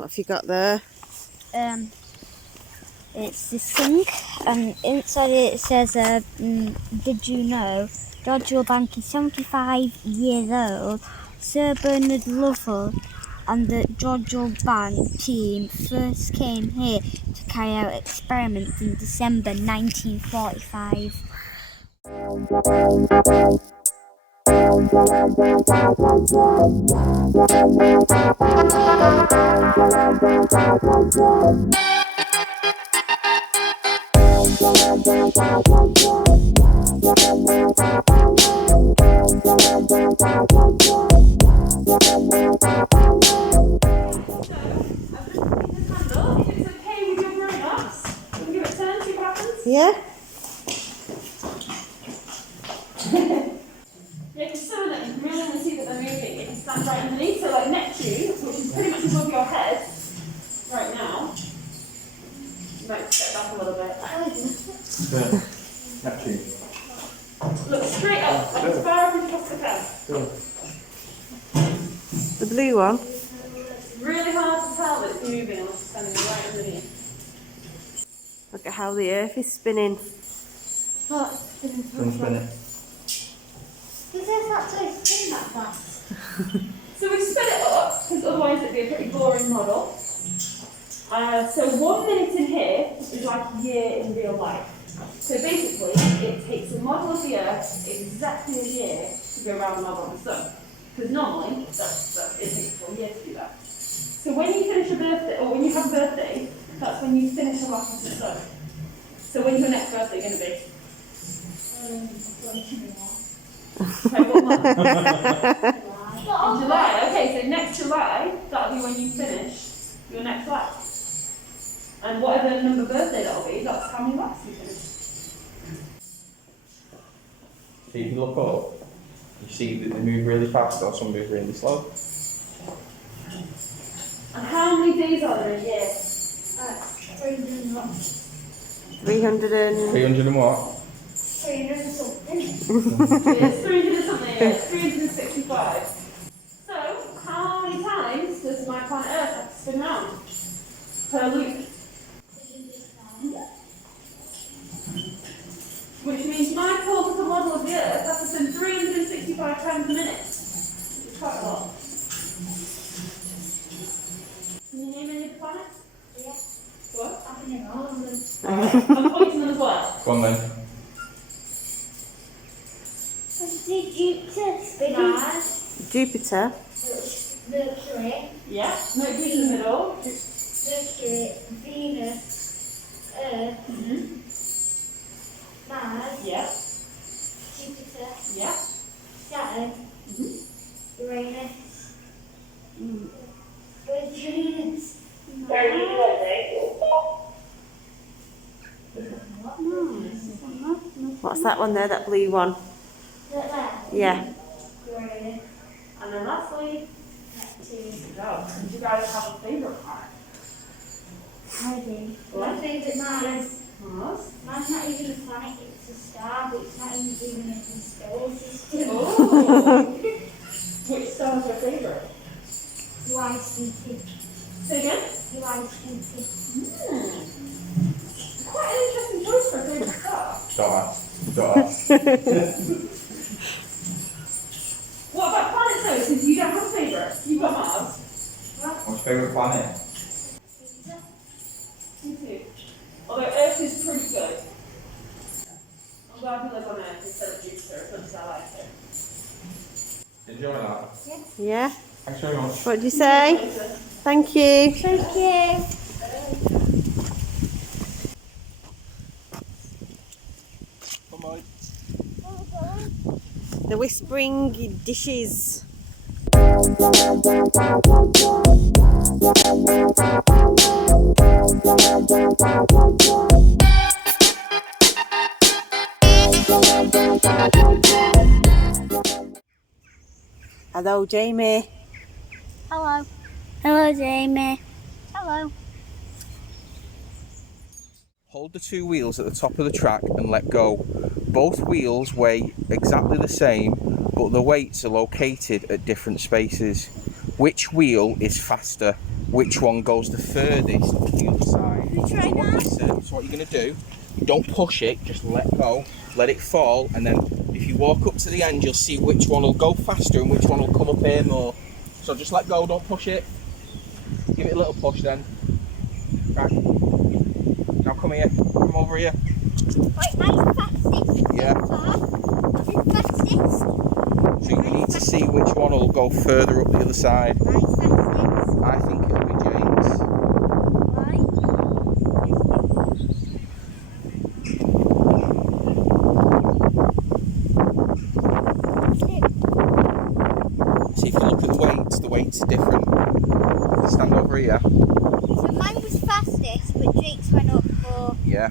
What have you got there? It's this thing, and inside it says, did you know Jodrell Bank is 75 years old? Sir Bernard Lovell and the Jodrell Bank team first came here to carry out experiments in December 1945. Yeah? Yeah, because some of them, you really want to see that they're moving, you can stand right underneath. So like Neptune, which is pretty much above your head right now. You might step back a little bit. Neptune. Look straight up, like as far up as you possibly can. The blue one? It's really hard to tell that it's moving unless you're standing right underneath. Look at how the Earth is spinning. What? Don't spin it. Does this actually spin that fast? So we spin it up, because otherwise it'd be a pretty boring model. So 1 minute in here is like a year in real life. So basically, it takes a model of the Earth exactly a year to go around the model of the Sun. Because normally, it takes a full year to do that. So when you finish a birthday, or when you have a birthday, that's when you finish a life of the Sun. So when's your next birthday going to be? Okay, what month? In July. Okay, so next July, that'll be when you finish your next life. And whatever number birthday that'll be, that's how many lives you finish. So if you look up, you see that they move really fast or some move really slow. And how many days are there in a year? 300 300 and what? and something. It's 300 and something, yeah, it's 365. So, how many times does my planet Earth have to spin round per loop? Which means my poor little model of the Earth has to spin 365 times a minute, which is quite a lot. Can you name any of the planets? Yeah. What? I can name all of them. I'm pointing them as well. Go on then. Jupiter, Mars, Jupiter. Mercury, Yeah. Mercury's in the middle. Mercury, Venus, Earth, Mars, Yeah. Jupiter, Yeah. Saturn, Uranus, Uranus, What's that one there, that blue one? Yeah. Uranus, And then lastly, Neptune. go. Do you guys have a favourite planet? I do. What? My favourite Mars. Mars. Mine's not even a planet, it's a star, but it's not even in the solar system. Oh. Which star's your favourite? Why stupid? Say again? Why stupid? Quite an interesting choice for a favourite star. Don't ask. Don't ask. What about planets though? Because you don't have a favourite. You've got Mars. What's your favourite planet? Me too. Although Earth is pretty good. I'm glad we live on Earth instead of Jupiter as much as I like it. Enjoy that. Yeah. Thanks very much. What did you say? Thank you. Thank you. Come on. The whispering dishes. Hello, Jamie. Hello. Hello, Jamie. Hello. Hold the two wheels at the top of the track and let go. Both wheels weigh exactly the same, but the weights are located at different spaces. Which wheel is faster? which one goes the furthest up the other side. We try that? So what you're going to do, don't push it, just let go, let it fall, and then if you walk up to the end, you'll see which one will go faster and which one will come up here more. So just let go, don't push it. Give it a little push then. Right. Now come here, come over here. Wait, mine's fastest. Yeah. Mine's fastest. So you need to see which one will go further up the other side. Mine's fastest. I think it'll be James. Why? See if you look at the weights are different. Stand over here. So mine was fastest, but Jake's went up for... Yeah.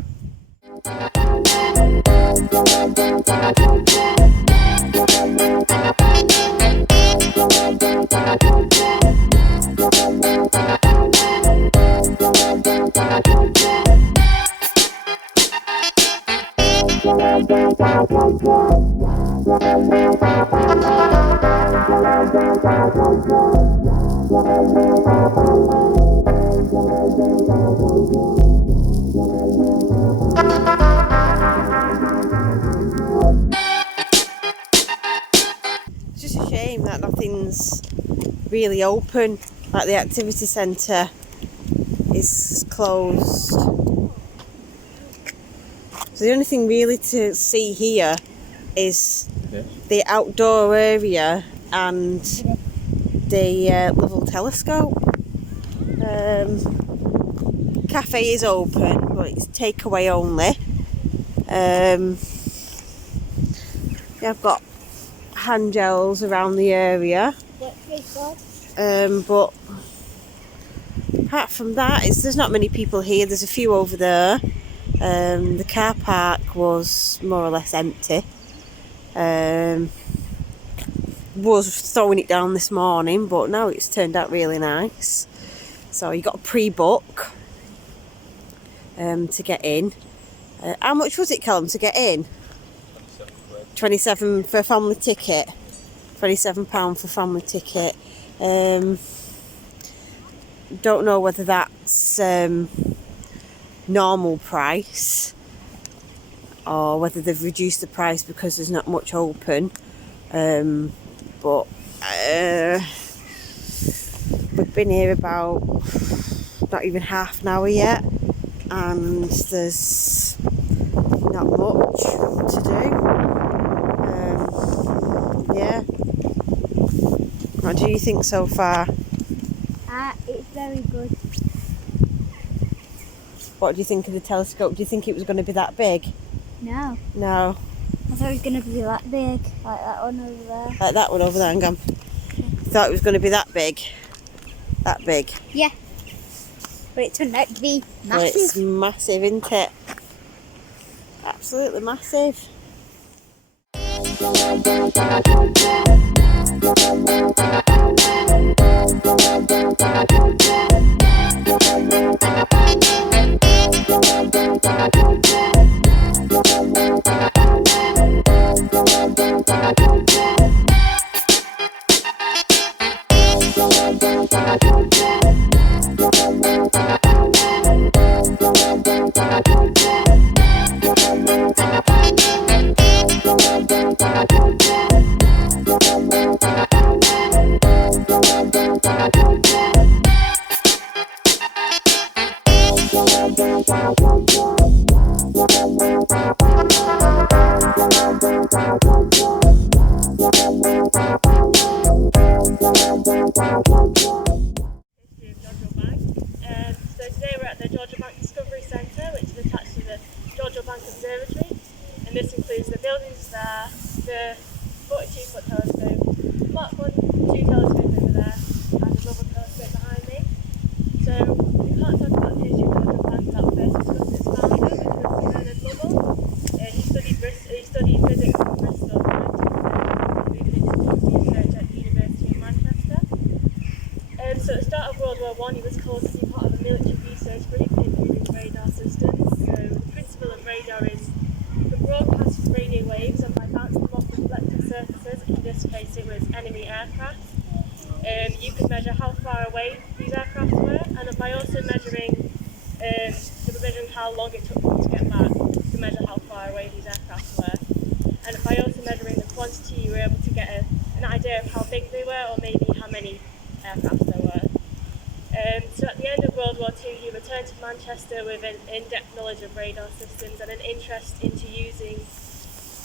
It's just a shame that nothing's really open, like the activity centre is closed. So the only thing really to see here is the outdoor area and the Lovell Telescope. Cafe is open, but it's takeaway only. Yeah, I've got hand gels around the area, but apart from that, there's not many people here. There's a few over there. The car park was more or less empty. Was throwing it down this morning, but now it's turned out really nice. So you got to pre-book to get in. How much was it, Callum, to get in? 27 for a family ticket. £27 for family ticket. Don't know whether that's normal price or whether they've reduced the price because there's not much open. But we've been here about not even half an hour yet, and there's not much to do. Yeah. What do you think so far? It's very good. What do you think of the telescope? Do you think it was going to be that big? No. No. I thought it was going to be that big, like that one over there. Like that one over there, hang on. Thought it was going to be that big. That big. Yeah. But it turned out to be Well, it's massive. massive, isn't it? Absolutely massive. Jodrell Bank. So today we're at the Jodrell Bank Discovery Centre, which is attached to the Jodrell Bank Observatory, and this includes the buildings there, the 42-foot telescope, Mark 1, 2 telescope over there, and the Lovell Telescope behind me. So we can't talk about the history of Jodrell Bank without first discussing its founder, which was Bernard Lovell. He studied physics in Bristol in 1930, moving into research at the University of Manchester. So at the start of World War I, he was called to be part of a military research group improving radar systems. So the principle of radar is you can broadcast radio waves and by bouncing them off reflecting surfaces, in this case it was enemy aircraft, you could measure how far away these aircraft were, and by also measuring, they were measuring how long it took them to get back to measure how far away these aircraft were. And by also measuring the quantity, you were able to get an idea of how big they were, or maybe how many aircraft there were. So at the end of World War II, he returned to Manchester with an in-depth knowledge of radar systems and an interest into using,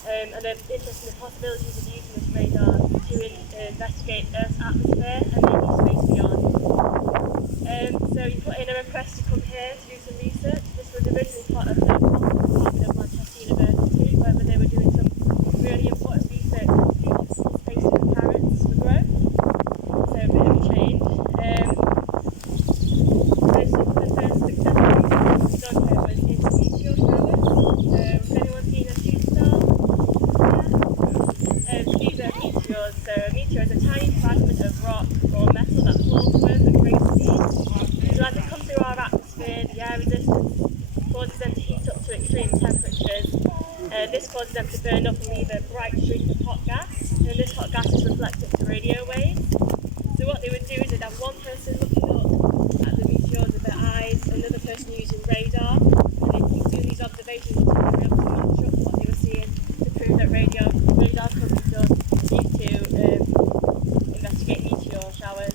and an interest in the possibilities of using this radar to investigate Earth's atmosphere and maybe space beyond. So he put in a request to come here to do some research. This was originally part of the department of Manchester University, where they were doing some really important research into future space and carrots for growth. So a bit of a change. So some of the first successful research done here was into meteor showers. So has anyone seen a shooting star? These are meteors. So a meteor is a tiny fragment of rock or metal that falls to Earth at great speed. So as it comes through our atmosphere, the air resistance causes them to heat up to extreme temperatures. This causes them to burn up and leave a bright streak of hot gas. And this hot gas is reflected to radio waves. So what they would do is they'd have one person looking up at the meteors with their eyes, another person using radar, and they'd keep doing these observations until they were able to match up what they were seeing to prove that radar could be done used to investigate meteor showers.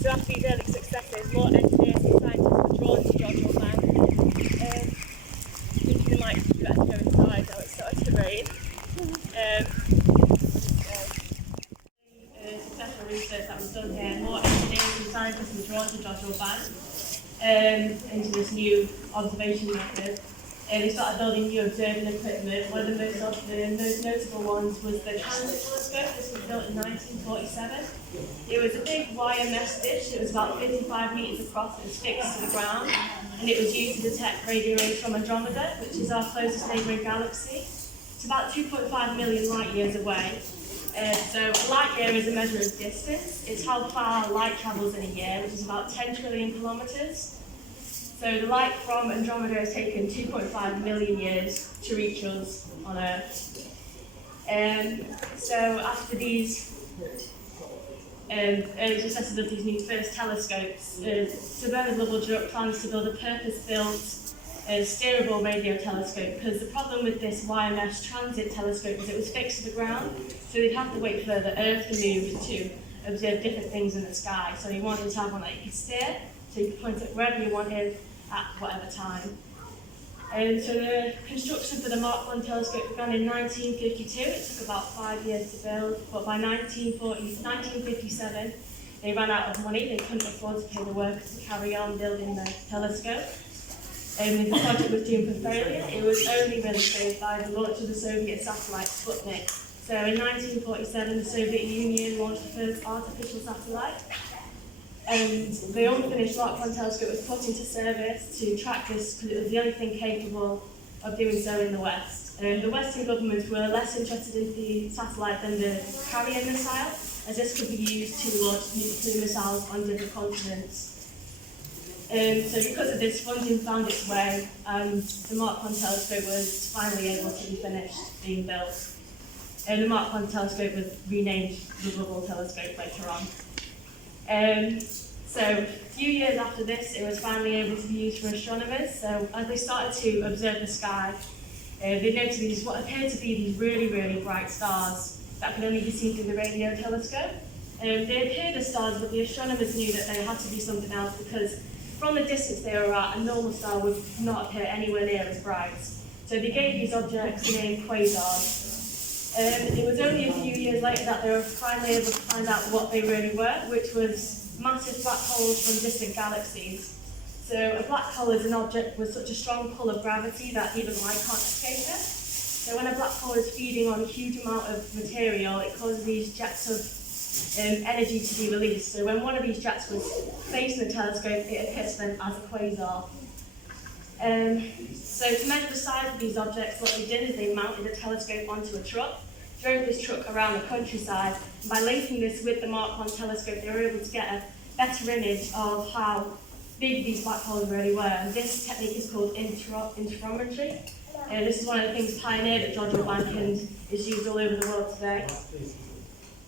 So after these early successes, more engineers and scientists were drawn to Jodrell Bank, thinking they might be better to go inside now it's started to rain. Successful research that was done here, more engineers and scientists were drawn to Jodrell Bank into this new observation method. They started building new observing equipment. One of the most notable ones was the Transit Telescope. This was built in 1947. It was a big wire mesh dish. It was about 55 metres across. It was fixed to the ground, and it was used to detect radio rays from Andromeda, which is our closest neighbouring galaxy. It's about 2.5 million light years away. So a light year is a measure of distance. It's how far light travels in a year, which is about 10 trillion kilometres. So the light from Andromeda has taken 2.5 million years to reach us on Earth. So after these early successes of these new first telescopes, Sir Bernard Lovell plans to build a purpose-built steerable radio telescope, because the problem with this wire mesh transit telescope is it was fixed to the ground, so they'd have to wait for the Earth to move to observe different things in the sky. So he wanted to have one that you could steer, so you could point it wherever you wanted at whatever time. So the construction for the Mark I telescope began in 1952. It took about 5 years to build, but by 1957 they ran out of money. They couldn't afford to pay the workers to carry on building the telescope. The project was doomed for failure. It was only really saved by the launch of the Soviet satellite Sputnik. So in 1947, the Soviet Union launched the first artificial satellite, and the unfinished Mark I telescope was put into service to track this because it was the only thing capable of doing so in the West. The Western governments were less interested in the satellite than the carrier missile, as this could be used to launch nuclear missiles on different continents. So because of this, funding found its way, and the Mark I telescope was finally able to be finished being built. The Mark I telescope was renamed the Lovell Telescope later on. So a few years after this, it was finally able to be used for astronomers. So as they started to observe the sky, they noticed these what appeared to be these really, really bright stars that could only be seen through the radio telescope. They appeared as stars, but the astronomers knew that they had to be something else, because from the distance they were at, a normal star would not appear anywhere near as bright. So they gave these objects the name quasars. It was only a few years later that they were finally able to find out what they really were, which was massive black holes from distant galaxies. So a black hole is an object with such a strong pull of gravity that even light can't escape it. So when a black hole is feeding on a huge amount of material, it causes these jets of energy to be released. So when one of these jets was facing the telescope, it appeared to them as a quasar. So to measure the size of these objects, what they did is they mounted a telescope onto a truck, drove this truck around the countryside, and by linking this with the Mark I telescope, they were able to get a better image of how big these black holes really were. And this technique is called interferometry. This is one of the things pioneered at Jodrell Bank and is used all over the world today.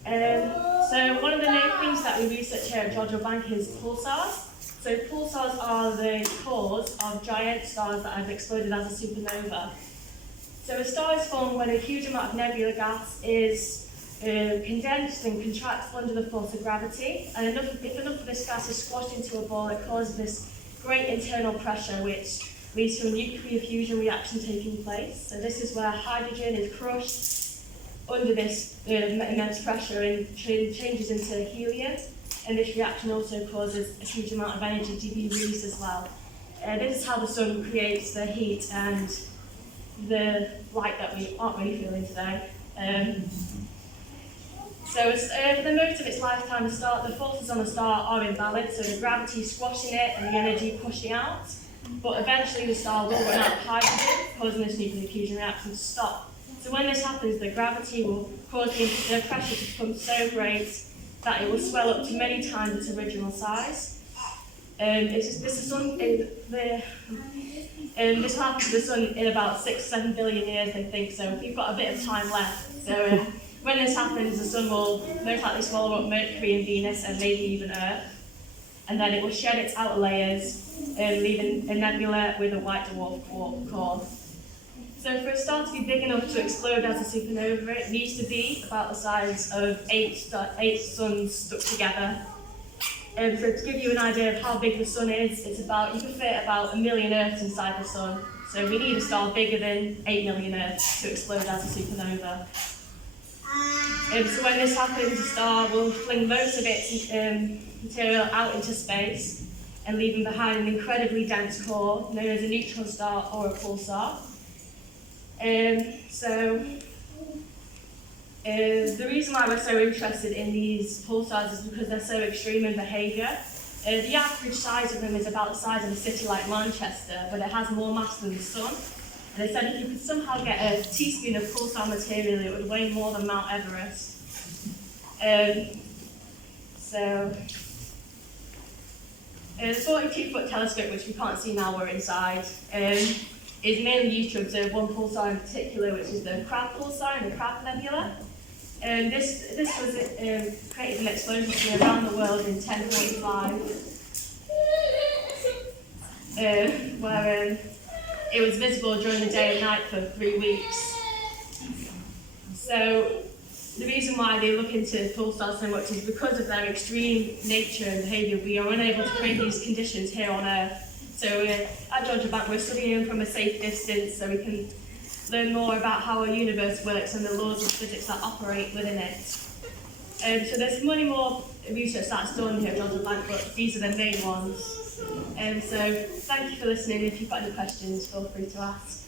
So one of the main things that we research here at Jodrell Bank is pulsars. So pulsars are the cause of giant stars that have exploded as a supernova. So a star is formed when a huge amount of nebula gas is condensed and contracts under the force of gravity. And if enough of this gas is squashed into a ball, it causes this great internal pressure, which leads to a nuclear fusion reaction taking place. So this is where hydrogen is crushed under this immense pressure and changes into helium. And this reaction also causes a huge amount of energy to be released as well. This is how the sun creates the heat and the light that we aren't really feeling today. So for the most of its lifetime, the forces on the star are in balance, so the gravity is squashing it and the energy pushing out. But eventually the star will run out of hydrogen, causing this nuclear fusion reaction to stop. So when this happens, the gravity will cause the pressure to become so great that it will swell up to many times its original size. This will happen to the sun in about 6-7 billion years, they think, so we've got a bit of time left. So when this happens, the sun will most likely swallow up Mercury and Venus and maybe even Earth. And then it will shed its outer layers, leaving a nebula with a white dwarf core. So for a star to be big enough to explode as a supernova, it needs to be about the size of 8 suns stuck together. So to give you an idea of how big the sun is, you can fit about 1 million Earths inside the sun. So we need a star bigger than 8 million Earths to explode as a supernova. So when this happens, the star will fling most of its material out into space and leaving behind an incredibly dense core known as a neutron star or a pulsar. The reason why we're so interested in these pulsars is because they're so extreme in behaviour. The average size of them is about the size of a city like Manchester, but it has more mass than the sun. And they said if you could somehow get a teaspoon of pulsar material, it would weigh more than Mount Everest. The 42-foot telescope, which we can't see now, we're inside, is mainly used to observe one pulsar in particular, which is the Crab pulsar in the Crab Nebula. This was created an explosion around the world in 1045, where it was visible during the day and night for 3 weeks. So the reason why they look into pulsars so much is because of their extreme nature and behaviour. We are unable to create these conditions here on Earth. So at Jodrell Bank, we're studying them from a safe distance so we can learn more about how our universe works and the laws of physics that operate within it. So there's many more research that's done here at Jodrell Bank, but these are the main ones. So thank you for listening. If you've got any questions, feel free to ask.